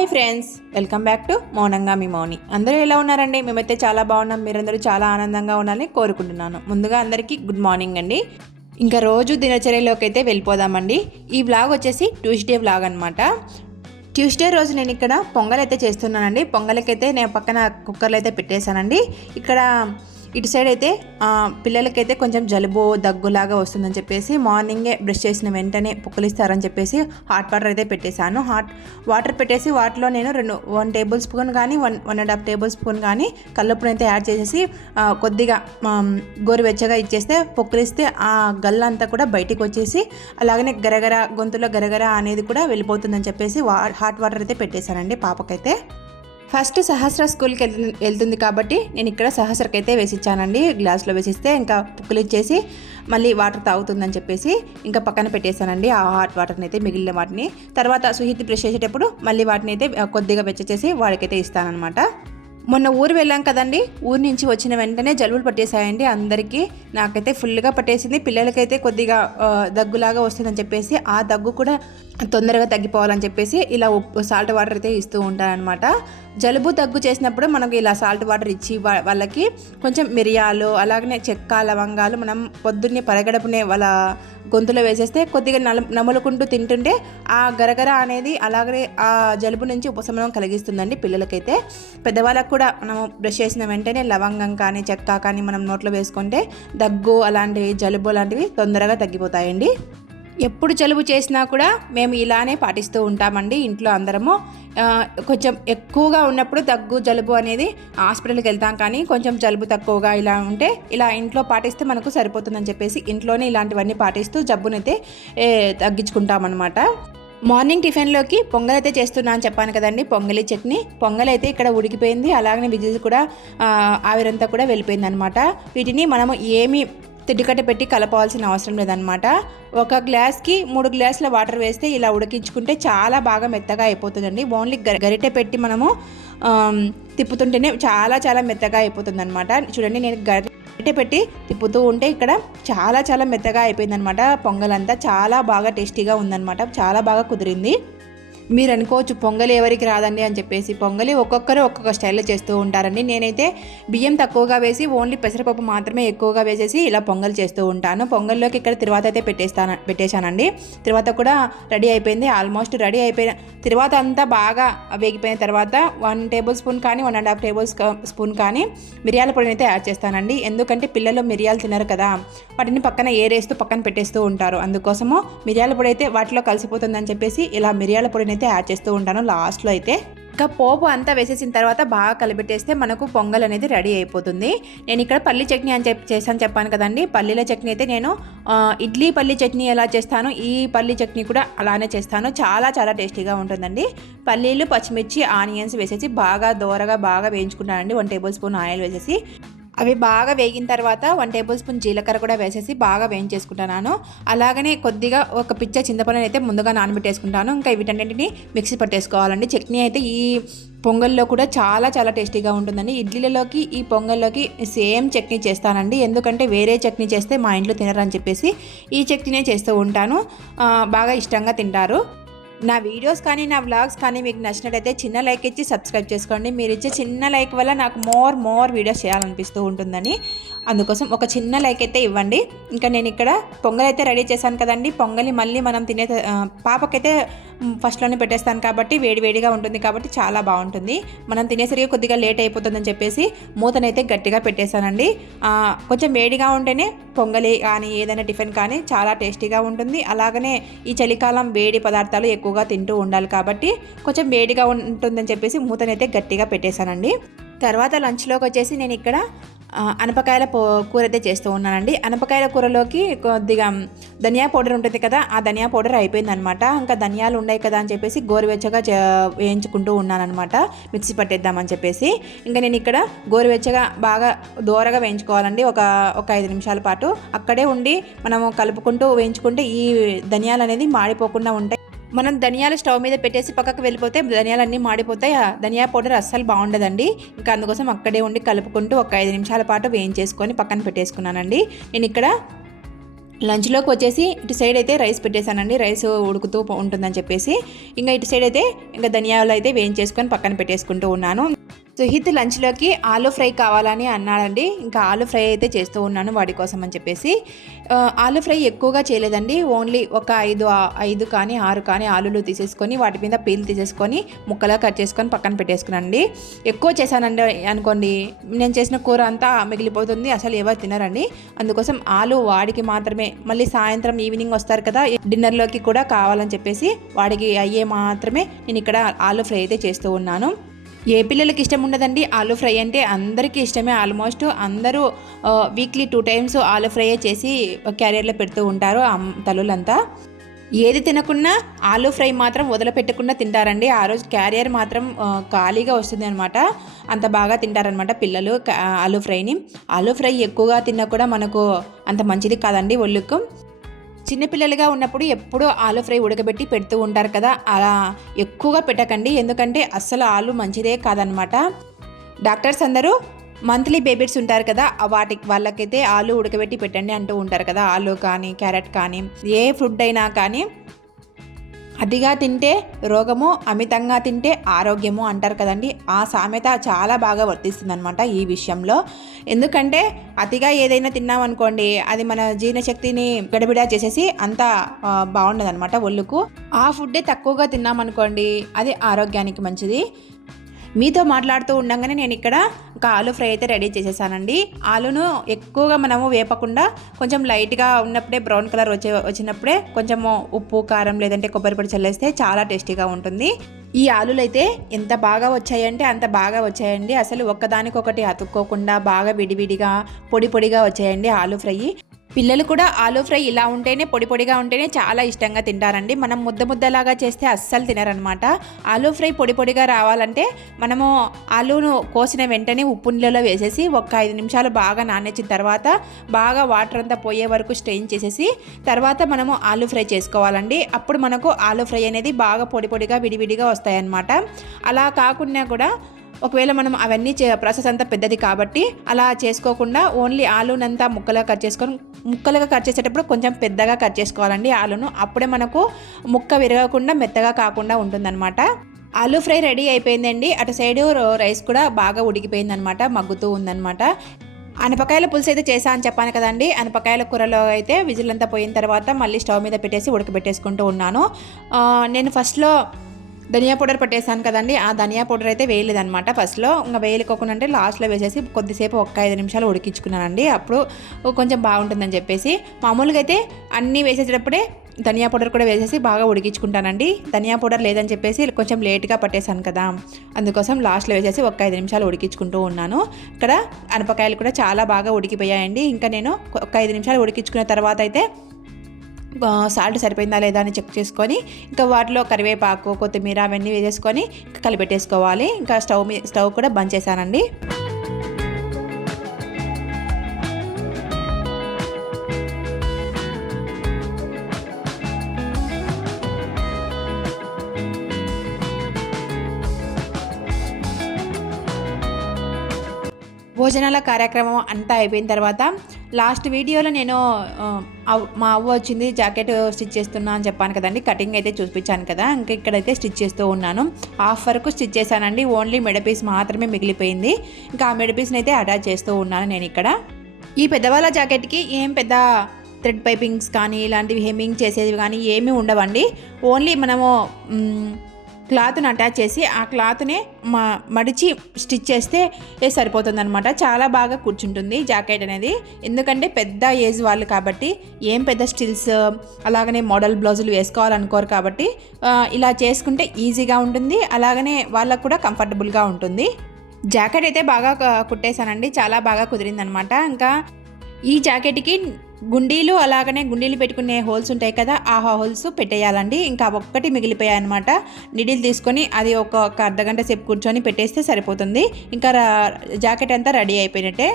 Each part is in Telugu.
Hi friends, welcome back to మౌనంగా మీ మౌని. అందరూ ఎలా ఉన్నారండి? మేమైతే చాలా బాగున్నాం. మీరందరూ చాలా ఆనందంగా ఉండాలని కోరుకుంటున్నాను. ముందుగా అందరికీ గుడ్ మార్నింగ్ అండి. ఇంకా రోజు దినచర్యలోకి అయితే వెళ్ళిపోదామండి. ఈ వ్లాగ్ వచ్చేసి ట్యూస్డే వ్లాగ్ అనమాట. ట్యూస్డే రోజు నేను ఇక్కడ పొంగల్ అయితే చేస్తున్నానండి. పొంగల్కైతే నేను పక్కన కుక్కర్లో అయితే పెట్టేశానండి. ఇక్కడ ఇటు సైడ్ అయితే పిల్లలకైతే కొంచెం జలుబు దగ్గులాగా వస్తుందని చెప్పేసి మార్నింగే బ్రష్ చేసిన వెంటనే పుక్కలిస్తారని చెప్పేసి హాట్ వాటర్ అయితే పెట్టేశాను. హాట్ వాటర్ పెట్టేసి వాటిలో నేను 1 టేబుల్ స్పూన్ కానీ 1.5 టేబుల్ స్పూన్ కానీ కల్లుప్పును అయితే యాడ్ చేసేసి కొద్దిగా గోరువెచ్చగా ఇచ్చేస్తే పుక్కలిస్తే ఆ గల్లంతా కూడా బయటికి వచ్చేసి అలాగనే గరగర గొంతులో గరగర అనేది కూడా వెళ్ళిపోతుందని చెప్పేసి హాట్ వాటర్ అయితే పెట్టేశానండి పాపకైతే. ఫస్ట్ సహస్ర స్కూల్కి వెళ్తుంది కాబట్టి నేను ఇక్కడ సహస్రకైతే వేసిచ్చానండి. గ్లాస్లో వేసిస్తే ఇంకా పుక్కులు ఇచ్చేసి మళ్ళీ వాటర్ తాగుతుందని చెప్పేసి ఇంకా పక్కన పెట్టేశానండి ఆ హాట్ వాటర్ని అయితే. మిగిలిన వాటిని తర్వాత సుహిత్ బ్రష్ చేసేటప్పుడు మళ్ళీ వాటిని అయితే కొద్దిగా వెచ్చచేసి వాడికైతే ఇస్తానన్నమాట. మొన్న ఊరు వెళ్ళాం కదండి, ఊరు నుంచి వచ్చిన వెంటనే జలుబులు పట్టేశాయండి అందరికీ. నాకైతే ఫుల్గా పట్టేసింది. పిల్లలకైతే కొద్దిగా దగ్గులాగా వస్తుందని చెప్పేసి ఆ దగ్గు కూడా తొందరగా తగ్గిపోవాలని చెప్పేసి ఇలా సాల్ట్ వాటర్ అయితే ఇస్తూ ఉంటానన్నమాట. జలుబు దగ్గు చేసినప్పుడు మనకు ఇలా సాల్ట్ వాటర్ ఇచ్చి వాళ్ళకి కొంచెం మిరియాలు అలాగనే చెక్క లవంగాలు మనం పొద్దున్నే పరగడపునే వాళ్ళ గొంతులో వేసేస్తే కొద్దిగా నములుకుంటూ తింటుంటే ఆ గరగర అనేది అలాగనే ఆ జలుబు నుంచి ఉపశమనం కలిగిస్తుందండి పిల్లలకైతే. పెద్దవాళ్ళకు కూడా మనము బ్రష్ చేసిన వెంటనే లవంగం కానీ చెక్క కానీ మనం నోట్లో వేసుకుంటే దగ్గు అలాంటివి జలుబు లాంటివి తొందరగా తగ్గిపోతాయండి. ఎప్పుడు జలుబు చేసినా కూడా మేము ఇలానే పాటిస్తూ ఉంటామండి ఇంట్లో అందరము. కొంచెం ఎక్కువగా ఉన్నప్పుడు దగ్గు జలుబు అనేది హాస్పిటల్కి వెళ్తాం, కానీ కొంచెం జలుబు తక్కువగా ఇలా ఉంటే ఇలా ఇంట్లో పాటిస్తే మనకు సరిపోతుందని చెప్పేసి ఇంట్లోనే ఇలాంటివన్నీ పాటిస్తూ జబ్బునైతే తగ్గించుకుంటామన్నమాట. మార్నింగ్ టిఫిన్లోకి పొంగల్ అయితే చేస్తున్నా అని చెప్పాను కదండి, పొంగలి చట్నీ. పొంగల్ అయితే ఇక్కడ ఉడికిపోయింది, అలాగనే విజిల్స్ కూడా ఆవిరంతా కూడా వెళ్ళిపోయింది అనమాట. వీటిని మనము ఏమి తిడ్డికట్ట పెట్టి కలపాల్సిన అవసరం లేదనమాట. ఒక గ్లాస్కి 3 గ్లాసుల వాటర్ వేస్తే ఇలా ఉడికించుకుంటే చాలా బాగా మెత్తగా అయిపోతుందండి. ఓన్లీ గరిటె పెట్టి మనము తిప్పుతుంటేనే చాలా చాలా మెత్తగా అయిపోతుంది అనమాట. చూడండి, నేను గరిటె పెట్టి తిప్పుతూ ఉంటే ఇక్కడ చాలా చాలా మెత్తగా అయిపోయిందనమాట. పొంగల్ అంతా చాలా బాగా టేస్టీగా ఉందన్నమాట, చాలా బాగా కుదిరింది. మీరు అనుకోవచ్చు పొంగలి ఎవరికి రాదండి అని చెప్పేసి. పొంగలి ఒక్కొక్కరు ఒక్కొక్క స్టైల్లో చేస్తూ ఉంటారండి. నేనైతే బియ్యం తక్కువగా వేసి ఓన్లీ పెసరపప్పు మాత్రమే ఎక్కువగా వేసేసి ఇలా పొంగల్ చేస్తూ ఉంటాను. పొంగల్లోకి ఇక్కడ తిరువాత అయితే పెట్టేశానండి. తిరువాత కూడా రెడీ అయిపోయింది. ఆల్మోస్ట్ రెడీ అయిపోయిన తిరువాత అంతా బాగా వేగిపోయిన తర్వాత 1 టేబుల్ స్పూన్ కానీ 1.5 టేబుల్ స్పూన్ కానీ మిరియాల పొడిని అయితే యాడ్ చేస్తానండి. ఎందుకంటే పిల్లలు మిరియాలు తినరు కదా, వాటిని పక్కన ఏరేస్తూ పక్కన పెట్టేస్తూ ఉంటారు. అందుకోసము మిరియాల పొడి అయితే వాటిలో కలిసిపోతుందని చెప్పేసి ఇలా మిరియాల పొడిని అయితే యాడ్ చేస్తూ ఉంటాను లాస్ట్లో అయితే. ఇంకా పోపు అంతా వేసేసిన తర్వాత బాగా కలిపెట్టేస్తే మనకు పొంగల్ అనేది రెడీ అయిపోతుంది. నేను ఇక్కడ పల్లి చట్నీ అని చేశాను చెప్పాను కదండి. పల్లీల చట్నీ అయితే నేను ఇడ్లీ పల్లి చట్నీ ఎలా చేస్తానో ఈ పల్లి చట్నీ కూడా అలానే చేస్తాను. చాలా చాలా టేస్టీగా ఉంటుందండి. పల్లీలు పచ్చిమిర్చి ఆనియన్స్ వేసేసి బాగా దోరగా బాగా వేయించుకుంటానండి. 1 టేబుల్ స్పూన్ ఆయిల్ వేసేసి అవి బాగా వేగిన తర్వాత 1 టేబుల్ స్పూన్ జీలకర్ర కూడా వేసేసి బాగా వేయించేసుకుంటాను. అలాగనే కొద్దిగా ఒక పిచ్చ చింతపండుని అయితే ముందుగా నానబెట్టేసుకుంటాను. ఇంకా వీటన్నింటిని మిక్సీ పట్టేసుకోవాలండి. చట్నీ అయితే ఈ పొంగల్లో కూడా చాలా చాలా టేస్టీగా ఉంటుందండి. ఇడ్లీలలోకి ఈ పొంగల్లోకి సేమ్ చట్నీ చేస్తానండి. ఎందుకంటే వేరే చట్నీ చేస్తే మా ఇంట్లో తినరని చెప్పేసి ఈ చట్నీనే చేస్తూ ఉంటాను. బాగా ఇష్టంగా తింటారు. నా వీడియోస్ కానీ నా వ్లాగ్స్ కానీ మీకు నచ్చినట్టయితే చిన్న లైక్ ఇచ్చి సబ్స్క్రైబ్ చేసుకోండి. మీరు ఇచ్చే చిన్న లైక్ వల్ల నాకు మోర్ వీడియోస్ చేయాలనిపిస్తూ ఉంటుందని, అందుకోసం ఒక చిన్న లైక్ అయితే ఇవ్వండి. ఇంకా నేను ఇక్కడ పొంగల్ అయితే రెడీ చేశాను కదండి. పొంగలి మళ్ళీ మనం తినే పాపకైతే ఫస్ట్లోనే పెట్టేస్తాను కాబట్టి వేడివేడిగా ఉంటుంది కాబట్టి చాలా బాగుంటుంది. మనం తినేసరికి కొద్దిగా లేట్ అయిపోతుందని చెప్పేసి మూతనైతే గట్టిగా పెట్టేశానండి. కొంచెం వేడిగా ఉంటేనే పొంగలి కానీ ఏదైనా టిఫిన్ కానీ చాలా టేస్టీగా ఉంటుంది. అలాగనే ఈ చలికాలం వేడి పదార్థాలు ఎక్కువగా తింటూ ఉండాలి కాబట్టి కొంచెం వేడిగా ఉంటుందని చెప్పేసి మూతనైతే గట్టిగా పెట్టేశానండి. తర్వాత లంచ్లోకి వచ్చేసి నేను ఇక్కడ అనపకాయల కూర అయితే చేస్తూ ఉన్నానండి. అనపకాయల కూరలోకి కొద్దిగా ధనియా పౌడర్ ఉంటుంది కదా, ఆ ధనియా పౌడర్ అయిపోయిందనమాట. ఇంకా ధనియాలు ఉన్నాయి కదా అని చెప్పేసి గోరువెచ్చగా వేయించుకుంటూ ఉన్నానమాట, మిక్సీ పట్టేద్దామని చెప్పేసి. ఇంకా నేను ఇక్కడ గోరువెచ్చగా బాగా దూరగా వేయించుకోవాలండి. ఒక 5 నిమిషాల పాటు అక్కడే ఉండి మనము కలుపుకుంటూ వేయించుకుంటే ఈ ధనియాలు అనేది మాడిపోకుండా ఉంటాయి. మనం ధనియాలు స్టవ్ మీద పెట్టేసి పక్కకు వెళ్ళిపోతే ధనియాలన్నీ మాడిపోతాయి. ధనియా పౌడర్ అస్సలు బాగుండదండి. ఇంకా అందుకోసం అక్కడే ఉండి కలుపుకుంటూ ఒక 5 నిమిషాల పాటు వేయించేసుకొని పక్కన పెట్టేసుకున్నానండి. నేను ఇక్కడ లంచ్లోకి వచ్చేసి ఇటు సైడ్ అయితే రైస్ పెట్టేశానండి. రైస్ ఉడుకుతూ ఉంటుందని చెప్పేసి ఇంకా ఇటు సైడ్ అయితే ఇంకా ధనియాలు అయితే వేయించేసుకొని పక్కన పెట్టేసుకుంటూ ఉన్నాను. సుహిత్ లంచ్లోకి ఆలూ ఫ్రై కావాలని అన్నాడండి. ఇంకా ఆలూ ఫ్రై అయితే చేస్తూ ఉన్నాను వాడి కోసం అని చెప్పేసి. ఆలూ ఫ్రై ఎక్కువగా చేయలేదండి. ఓన్లీ ఒక 5 కానీ 6 కానీ ఆలూలు తీసేసుకొని వాటి మీద పీల్ తీసేసుకొని ముక్కలా కట్ చేసుకొని పక్కన పెట్టేసుకున్నానండి. ఎక్కువ చేశానండి అనుకోండి, నేను చేసిన కూర అంతా మిగిలిపోతుంది, అసలు ఎవరు తినరండి. అందుకోసం ఆలు వాడికి మాత్రమే, మళ్ళీ సాయంత్రం ఈవినింగ్ వస్తారు కదా డిన్నర్లోకి కూడా కావాలని చెప్పేసి వాడికి అయ్యే మాత్రమే నేను ఇక్కడ ఆలూ ఫ్రై అయితే చేస్తూ ఉన్నాను. ఏ పిల్లలకి ఇష్టం ఉండదండి ఆలూ ఫ్రై అంటే, అందరికీ ఇష్టమే. ఆల్మోస్ట్ అందరూ వీక్లీ 2 టైమ్స్ ఆలూ ఫ్రై చేసి క్యారియర్లో పెడుతూ ఉంటారు తల్లులంతా. ఏది తినకున్నా ఆలూ ఫ్రై మాత్రం వదిలిపెట్టకుండా తింటారండి. ఆ రోజు క్యారియర్ మాత్రం ఖాళీగా వస్తుంది అనమాట. అంత బాగా తింటారనమాట పిల్లలు ఆలూ ఫ్రైని. ఆలూ ఫ్రై ఎక్కువగా తిన్నా కూడా మనకు అంత మంచిది కాదండి ఒళ్ళుకు. చిన్నపిల్లలుగా ఉన్నప్పుడు ఎప్పుడూ ఆలూ ఫ్రై ఉడకబెట్టి పెడుతూ ఉంటారు కదా, అలా ఎక్కువగా పెట్టకండి. ఎందుకంటే అస్సలు ఆలు మంచిదే కాదనమాట. డాక్టర్స్ అందరూ మంత్లీ బేబీస్ ఉంటారు కదా, వాళ్ళకైతే ఆలు ఉడకబెట్టి పెట్టండి అంటూ ఉంటారు కదా. ఆలు కానీ క్యారెట్ కానీ ఏ ఫుడ్ అయినా కానీ అతిగా తింటే రోగము, అమితంగా తింటే ఆరోగ్యము అంటారు కదండి. ఆ సామెత చాలా బాగా వర్తిస్తుంది అనమాట ఈ విషయంలో. ఎందుకంటే అతిగా ఏదైనా తిన్నామనుకోండి, అది మన జీర్ణశక్తిని గడబిడా చేసేసి అంతా బాగుండదు అనమాట ఒళ్ళుకు. ఆ ఫుడ్డే తక్కువగా తిన్నామనుకోండి, అది ఆరోగ్యానికి మంచిది. మీతో మాట్లాడుతూ ఉండగానే నేను ఇక్కడ ఒక ఆలూ ఫ్రై అయితే రెడీ చేసేసానండి. ఆలూను ఎక్కువగా మనము వేపకుండా కొంచెం లైట్గా ఉన్నప్పుడే బ్రౌన్ కలర్ వచ్చినప్పుడే కొంచెము ఉప్పు, కారం లేదంటే కొబ్బరి పొడి చల్లేస్తే చాలా టేస్టీగా ఉంటుంది. ఈ ఆలూలు అయితే ఎంత బాగా వచ్చాయంటే అంత బాగా వచ్చాయండి. అసలు ఒక్కదానికొకటి అతుక్కోకుండా బాగా విడివిడిగా పొడి పొడిగా వచ్చాయండి ఆలూ ఫ్రై. పిల్లలు కూడా ఆలూ ఫ్రై ఇలా ఉంటేనే, పొడి పొడిగా ఉంటేనే చాలా ఇష్టంగా తింటారండి. మనం ముద్దలాగా చేస్తే అస్సలు తినరనమాట. ఆలూ ఫ్రై పొడి పొడిగా రావాలంటే మనము ఆలూను కోసిన వెంటనే ఉప్పు నీళ్ళలో వేసేసి ఒక 5 నిమిషాలు బాగా నానేసిన తర్వాత బాగా వాటర్ అంతా పోయే వరకు స్ట్రెయిన్ చేసేసి తర్వాత మనము ఆలూ ఫ్రై చేసుకోవాలండి. అప్పుడు మనకు ఆలూ ఫ్రై అనేది బాగా పొడి పొడిగా విడివిడిగా వస్తాయన్నమాట. అలా కాకుండా కూడా ఒకవేళ మనం అవన్నీ ప్రాసెస్ అంతా పెద్దది కాబట్టి అలా చేసుకోకుండా ఓన్లీ ఆలూనంతా ముక్కలుగా కట్ చేసేటప్పుడు కొంచెం పెద్దగా కట్ చేసుకోవాలండి ఆలూను. అప్పుడే మనకు ముక్క విరగకుండా మెత్తగా కాకుండా ఉంటుందన్నమాట. ఆలూ ఫ్రై రెడీ అయిపోయిందండి. అటు సైడు రైస్ కూడా బాగా ఉడికిపోయిందనమాట, మగ్గుతూ ఉందన్నమాట. అనపకాయల పులుసు అయితే చేసా అని చెప్పాను కదండి. అనపకాయల కూరలో అయితే విజిల్ అంతా పోయిన తర్వాత మళ్ళీ స్టవ్ మీద పెట్టేసి ఉడకబెట్టేసుకుంటూ ఉన్నాను. నేను ఫస్ట్లో ధనియా పౌడర్ పెట్టేసాను కదండి, ఆ ధనియా పౌడర్ అయితే వేయలేదనమాట ఫస్ట్లో. ఇంకా వేయలేకోకుండా అంటే లాస్ట్లో వేసేసి కొద్దిసేపు ఒక 5 నిమిషాలు ఉడికించుకున్నానండి. అప్పుడు కొంచెం బాగుంటుందని చెప్పేసి. మామూలుగా అయితే అన్నీ వేసేటప్పుడే ధనియా పౌడర్ కూడా వేసేసి బాగా ఉడికించుకుంటానండి. ధనియా పౌడర్ లేదని చెప్పేసి కొంచెం లేట్గా పట్టేశాను కదా, అందుకోసం లాస్ట్లో వేసేసి ఒక 5 నిమిషాలు ఉడికించుకుంటూ ఉన్నాను. ఇక్కడ అనపకాయలు కూడా చాలా బాగా ఉడికిపోయాయండి. ఇంకా నేను ఒక 5 నిమిషాలు ఉడికించుకున్న తర్వాత అయితే సాల్ట్ సరిపోయిందా లేదా అని చెక్ చేసుకొని ఇంకా వాటిలో కరివేపాకు, కొత్తిమీర అవన్నీ వేసేసుకొని కలిపెట్టేసుకోవాలి. ఇంకా స్టవ్ కూడా బంద్ చేశానండి. భోజనాల కార్యక్రమం అంతా అయిపోయిన తర్వాత లాస్ట్ వీడియోలో నేను మా అవ్వ వచ్చింది జాకెట్ స్టిచ్ చేస్తున్నా అని చెప్పాను కదండి. కటింగ్ అయితే చూపించాను కదా, ఇంకా ఇక్కడైతే స్టిచ్ చేస్తూ ఉన్నాను. హాఫ్ వరకు స్టిచ్ చేశానండి. ఓన్లీ మెడ పీస్ మాత్రమే మిగిలిపోయింది. ఇంకా ఆ మెడ పీస్ని అయితే అటాచ్ చేస్తూ ఉన్నాను నేను ఇక్కడ. ఈ పెద్దవాళ్ళ జాకెట్కి ఏం పెద్ద థ్రెడ్ పైపింగ్స్ కానీ ఇలాంటివి హెమ్మింగ్ చేసేవి కానీ ఏమీ ఉండవండి. ఓన్లీ మనము క్లాత్ని అటాచ్ చేసి ఆ క్లాత్ని మడిచి స్టిచ్ చేస్తే సరిపోతుంది అనమాట. చాలా బాగా కూర్చుంటుంది జాకెట్ అనేది. ఎందుకంటే పెద్ద ఏజ్ వాళ్ళు కాబట్టి ఏం పెద్ద స్టిల్స్ అలాగనే మోడల్ బ్లౌజులు వేసుకోవాలనుకోరు కాబట్టి ఇలా చేసుకుంటే ఈజీగా ఉంటుంది, అలాగనే వాళ్ళకు కూడా కంఫర్టబుల్గా ఉంటుంది. జాకెట్ అయితే బాగా కుట్టేశానండి, చాలా బాగా కుదిరిందనమాట. ఇంకా ఈ జాకెట్కి గుండీలు అలాగనే గుండీలు పెట్టుకునే హోల్స్ ఉంటాయి కదా, ఆ హోల్స్ పెట్టేయాలండి. ఇంకా ఒక్కటి మిగిలిపోయాయి అనమాట. నీడిల్ తీసుకొని అది ఒక అర్ధగంట సేపు కూర్చొని పెట్టేస్తే సరిపోతుంది. ఇంకా జాకెట్ అంతా రెడీ అయిపోయినట్టే.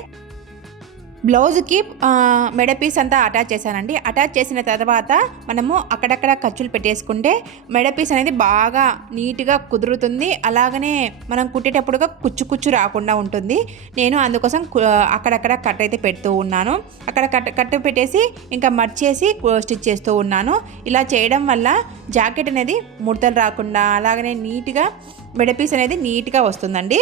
బ్లౌజ్కి మెడ పీస్ అంతా అటాచ్ చేశానండి. అటాచ్ చేసిన తర్వాత మనము అక్కడక్కడ ఖర్చులు పెట్టేసుకుంటే మెడ పీస్ అనేది బాగా నీట్గా కుదురుతుంది. అలాగనే మనం కుట్టేటప్పుడుగా కుచ్చు రాకుండా ఉంటుంది. నేను అందుకోసం అక్కడక్కడ కట్ అయితే పెడుతూ ఉన్నాను. అక్కడ కట్ పెట్టేసి ఇంకా మర్చేసి స్టిచ్ చేస్తూ ఉన్నాను. ఇలా చేయడం వల్ల జాకెట్ అనేది ముడతలు రాకుండా అలాగనే నీట్గా మెడ పీస్ అనేది నీట్గా వస్తుందండి.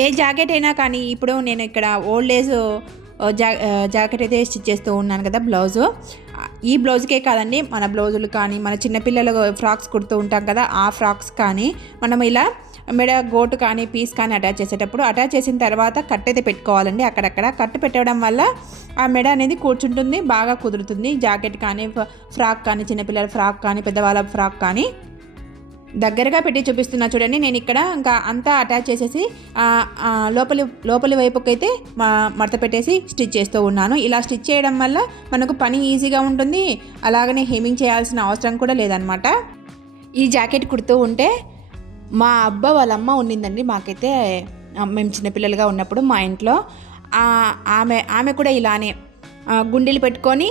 ఏ జాకెట్ అయినా కానీ ఇప్పుడు నేను ఇక్కడ ఓల్డ్ ఏజ్ జాకెట్ అయితే స్టిచ్ చేస్తూ ఉన్నాను కదా బ్లౌజు. ఈ బ్లౌజ్కే కాదండి, మన బ్లౌజులు కానీ మన చిన్నపిల్లల ఫ్రాక్స్ కుడుతూ ఉంటాం కదా, ఆ ఫ్రాక్స్ కానీ మనం ఇలా మెడ గోటు కానీ పీస్ కానీ అటాచ్ చేసేటప్పుడు అటాచ్ చేసిన తర్వాత కట్ అయితే పెట్టుకోవాలండి. అక్కడక్కడ కట్ పెట్టడం వల్ల ఆ మెడ అనేది కూర్చుంటుంది, బాగా కుదురుతుంది. జాకెట్ కానీ ఫ్రాక్ కానీ చిన్నపిల్లల ఫ్రాక్ కానీ పెద్దవాళ్ళ ఫ్రాక్ కానీ దగ్గరగా పెట్టి చూపిస్తున్నా చూడండి. నేను ఇక్కడ ఇంకా అంతా అటాచ్ చేసేసి లోపలి వైపుకైతే మడత పెట్టేసి స్టిచ్ చేస్తూ ఉన్నాను. ఇలా స్టిచ్ చేయడం వల్ల మనకు పని ఈజీగా ఉంటుంది, అలాగనే హెమ్మింగ్ చేయాల్సిన అవసరం కూడా లేదనమాట. ఈ జాకెట్ కుడుతూ ఉంటే మా అబ్బా వాళ్ళ అమ్మ ఉండిందండి మాకైతే, మేము చిన్నపిల్లలుగా ఉన్నప్పుడు మా ఇంట్లో. ఆమె కూడా ఇలానే గుండీలు పెట్టుకొని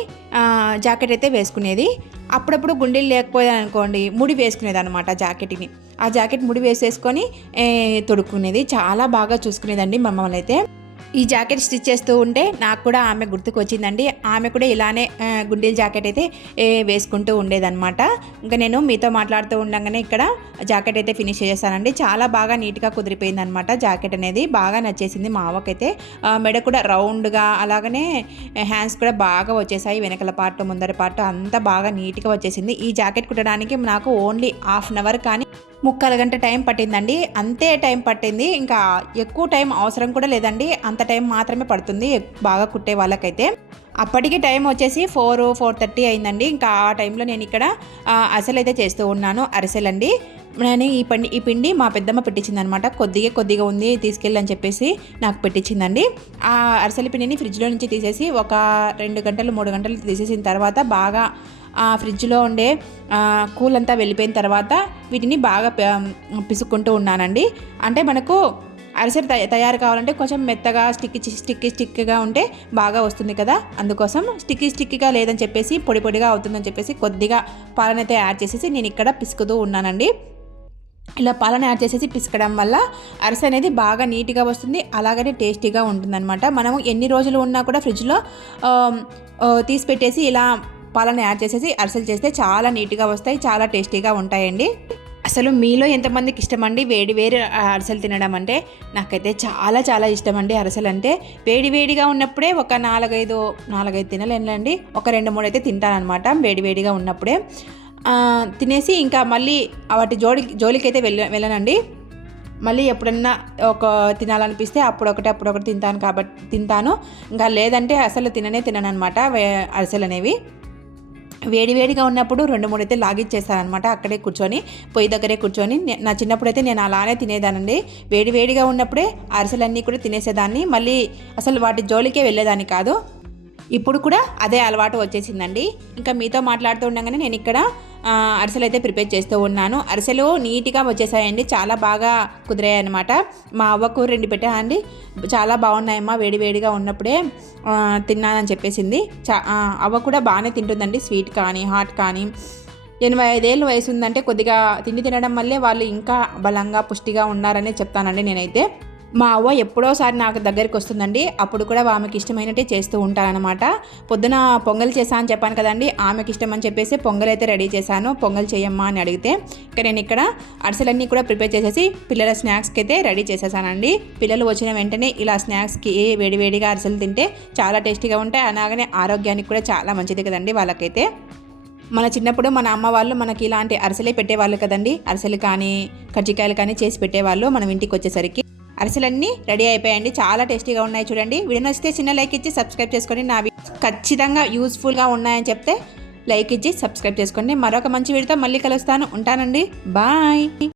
జాకెట్ అయితే వేసుకునేది. అప్పుడప్పుడు గుండీలు లేకపోయాయి అనుకోండి ముడి వేసుకునేది అనమాట జాకెట్ని. ఆ జాకెట్ ముడి వేసేసుకొని తొడుక్కునేది. చాలా బాగా చూసుకునేదండి మమ్మల్ని అయితే. ఈ జాకెట్ స్టిచ్ చేస్తూ ఉంటే నాకు కూడా ఆమె గుర్తుకు వచ్చిందండి. ఆమె కూడా ఇలానే గుండీల జాకెట్ అయితే వేసుకుంటూ ఉండేదన్నమాట. ఇంకా నేను మీతో మాట్లాడుతూ ఉండగానే ఇక్కడ జాకెట్ అయితే ఫినిష్ చేశానండి. చాలా బాగా నీట్గా కుదిరిపోయింది అనమాట. జాకెట్ అనేది బాగా నచ్చేసింది మా అవ్వకైతే. మెడ కూడా రౌండ్గా అలాగనే హ్యాండ్స్ కూడా బాగా వచ్చేసాయి. వెనకల పార్ట్ ముందర పార్ట్ అంతా బాగా నీట్గా వచ్చేసింది. ఈ జాకెట్ కుట్టడానికి నాకు ఓన్లీ హాఫ్ అన్ అవర్ కానీ 3/4 గంట టైం పట్టిందండి. అంతే టైం పట్టింది, ఇంకా ఎక్కువ టైం అవసరం కూడా లేదండి. అంత టైం మాత్రమే పడుతుంది బాగా కుట్టే వాళ్ళకైతే. అప్పటికి టైం వచ్చేసి 4:30 అయిందండి. ఇంకా ఆ టైంలో నేను ఇక్కడ అరిసెలు అయితే చేస్తూ ఉన్నాను. అరిసెలండి. నేను ఈ పిండి మా పెద్దమ్మ పెట్టించింది అనమాట. కొద్దిగా ఉంది తీసుకెళ్ళని చెప్పేసి నాకు పెట్టించిందండి. ఆ అరిసెల పిండిని ఫ్రిడ్జ్లో నుంచి తీసేసి ఒక 2 గంటలు 3 గంటలు తీసేసిన తర్వాత బాగా ఆ ఫ్రిడ్జ్లో ఉండే కూల్ అంతా వెళ్ళిపోయిన తర్వాత వీటిని బాగా పిసుక్కుంటూ ఉన్నానండి. అంటే మనకు అరిసెలు తయారు కావాలంటే కొంచెం మెత్తగా స్టిక్గా ఉంటే బాగా వస్తుంది కదా, అందుకోసం స్టిక్కీగా లేదని చెప్పేసి పొడిగా అవుతుందని చెప్పేసి కొద్దిగా పాలనైతే యాడ్ చేసేసి నేను ఇక్కడ పిసుకుతూ ఉన్నానండి. ఇలా పాలన యాడ్ చేసేసి పిసకడం వల్ల అరిసె అనేది బాగా నీట్గా వస్తుంది, అలాగనే టేస్టీగా ఉంటుందన్నమాట. మనము ఎన్ని రోజులు ఉన్నా కూడా ఫ్రిడ్జ్లో తీసి పెట్టేసి ఇలా పాలన యాడ్ చేసేసి అరిసెలు చేస్తే చాలా నీట్గా వస్తాయి, చాలా టేస్టీగా ఉంటాయండి. అసలు మీలో ఎంతమందికి ఇష్టమండి వేడి అరిసెలు తినడం అంటే? నాకైతే చాలా ఇష్టం అండి అరిసెలు అంటే. వేడిగా ఉన్నప్పుడే ఒక 4-5 తినలేనండి, ఒక 2-3 అయితే తింటానమాట వేడిగా ఉన్నప్పుడే. తినేసి ఇంకా మళ్ళీ వాటి జోలికైతే వెళ్ళనండి. మళ్ళీ ఎప్పుడన్నా తినాలనిపిస్తే అప్పుడొకటి తింటాను. ఇంకా లేదంటే అసలు తినను అనమాట అరిసెలు అనేవి. వేడిగా ఉన్నప్పుడు 2-3 అయితే లాగిచ్చేస్తానమాట. అక్కడే కూర్చొని పొయ్యి దగ్గరే కూర్చొని. నా చిన్నప్పుడు అయితే నేను అలానే తినేదానండి. వేడిగా ఉన్నప్పుడే అరిసెలన్నీ కూడా తినేసేదాన్ని, మళ్ళీ అసలు వాటి జోలికే వెళ్ళేదాన్ని కాదు. ఇప్పుడు కూడా అదే అలవాటు వచ్చేసిందండి. ఇంకా మీతో మాట్లాడుతూ ఉండగానే నేను ఇక్కడ అరిసెలు అయితే ప్రిపేర్ చేస్తూ ఉన్నాను. అరిసెలు నీట్గా వచ్చేసాయండి, చాలా బాగా కుదిరాయి అనమాట. మా అవ్వకు 2 పెట్టానండి. చాలా బాగున్నాయమ్మా వేడిగా ఉన్నప్పుడే తిన్నానని చెప్పేసింది. అవ్వ కూడా బాగానే తింటుందండి, స్వీట్ కానీ హాట్ కానీ. 85 ఏళ్ళ వయసు ఉందంటే కొద్దిగా తిండి తినడం వల్లే వాళ్ళు ఇంకా బలంగా పుష్టిగా ఉన్నారనే చెప్తానండి నేనైతే. మా అవ్వ ఎప్పుడోసారి నాకు దగ్గరికి వస్తుందండి, అప్పుడు కూడా ఆమెకి ఇష్టమైనట్టే చేస్తూ ఉంటానన్నమాట. పొద్దున పొంగల్ చేశా అని చెప్పాను కదండి, ఆమెకి ఇష్టం అని చెప్పేసి పొంగల్ అయితే రెడీ చేశాను. పొంగల్ చేయమ్మా అని అడిగితే ఇక నేను ఇక్కడ అరిసెలన్నీ కూడా ప్రిపేర్ చేసేసి పిల్లల స్నాక్స్కి అయితే రెడీ చేసేసానండి. పిల్లలు వచ్చిన వెంటనే ఇలా స్నాక్స్కి వేడిగా అరిసెలు తింటే చాలా టేస్టీగా ఉంటాయి, అలాగనే ఆరోగ్యానికి కూడా చాలా మంచిది కదండి వాళ్ళకైతే. మన చిన్నప్పుడు మన అమ్మ వాళ్ళు మనకి ఇలాంటి అరిసెలే పెట్టేవాళ్ళు కదండి. అరిసెలు కానీ కజ్జికాయలు కానీ చేసి పెట్టేవాళ్ళు. మనం ఇంటికి వచ్చేసరికి అరిసెలన్నీ రెడీ అయిపోయాయండి, చాలా టేస్టీగా ఉన్నాయి. చూడండి, వీడియో నచ్చితే చిన్న లైక్ ఇచ్చి సబ్స్క్రైబ్ చేసుకొని, నావి ఖచ్చితంగా యూస్ఫుల్గా ఉన్నాయని చెప్తే లైక్ ఇచ్చి సబ్స్క్రైబ్ చేసుకోండి. మరొక మంచి వీడియోతో మళ్ళీ కలుస్తాను. ఉంటానండి, బాయ్.